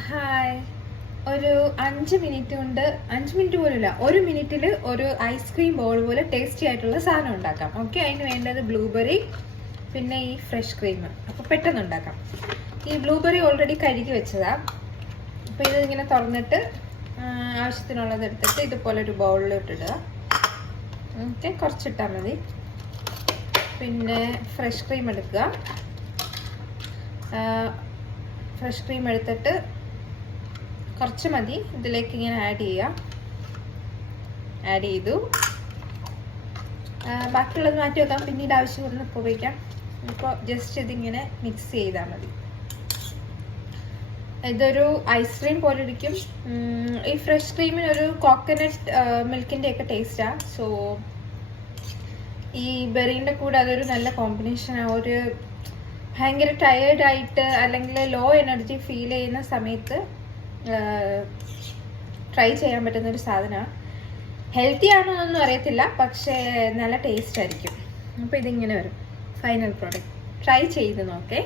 Hi. ഒരു 5 minute കൊണ്ട്, 5 minute പോലുമില്ല, 1 മിനിറ്റിൽ ഒരു ഐസ്ക്രീം ബോൾ പോലെ ടേസ്റ്റി ആയിട്ടുള്ള സാധനം ഉണ്ടാക്കാം. ഓക്കെ, അതിന് വേണ്ടത് ബ്ലൂബെറി, പിന്നെ ഈ ഫ്രഷ് ക്രീം. അപ്പോൾ പെട്ടെന്ന് ഉണ്ടാക്കാം. ഈ ബ്ലൂബെറി ഓൾറെഡി കഴുകി വെച്ചതാ. അപ്പോൾ ഇത് ഇങ്ങനെ തുറന്നിട്ട് ആവശ്യത്തിനുള്ളത് എടുത്തിട്ട് ഇതുപോലെ ഒരു ബൗളിലിട്ടിടുക. ഓക്കെ, കുറച്ചിട്ടാൽ മതി. പിന്നെ ഫ്രഷ് ക്രീം എടുക്കുക. ഫ്രഷ് ക്രീം എടുത്തിട്ട് കുറച്ച് മതി, ഇതിലേക്ക് ഇങ്ങനെ ആഡ് ചെയ്തു. ബാക്കിയുള്ളത് മാറ്റി വെക്കാം, പിന്നീട് ആവശ്യം വരുന്ന ഉപയോഗിക്കാം. ഇപ്പോൾ ജസ്റ്റ് ഇതിങ്ങനെ മിക്സ് ചെയ്താൽ മതി. ഇതൊരു ഐസ്ക്രീം പോലെ ഇരിക്കും. ഈ ഫ്രഷ് ക്രീമിന് ഒരു കോക്കനട്ട് മിൽക്കിൻ്റെ ഒക്കെ ടേസ്റ്റാണ്. സോ ഈ ബെറീൻ്റെ കൂടെ അതൊരു നല്ല കോമ്പിനേഷനാണ്. ഒരു ഭയങ്കര ടയേർഡായിട്ട് അല്ലെങ്കിൽ ലോ എനർജി ഫീൽ ചെയ്യുന്ന സമയത്ത് ട്രൈ ചെയ്യാൻ പറ്റുന്നൊരു സാധനമാണ്. ഹെൽത്തി ആണോ എന്നൊന്നും അറിയത്തില്ല, പക്ഷേ നല്ല ടേസ്റ്റ് ആയിരിക്കും. അപ്പോൾ ഇതിങ്ങനെ വരും ഫൈനൽ പ്രോഡക്റ്റ്. ട്രൈ ചെയ്ത് നോക്കേ.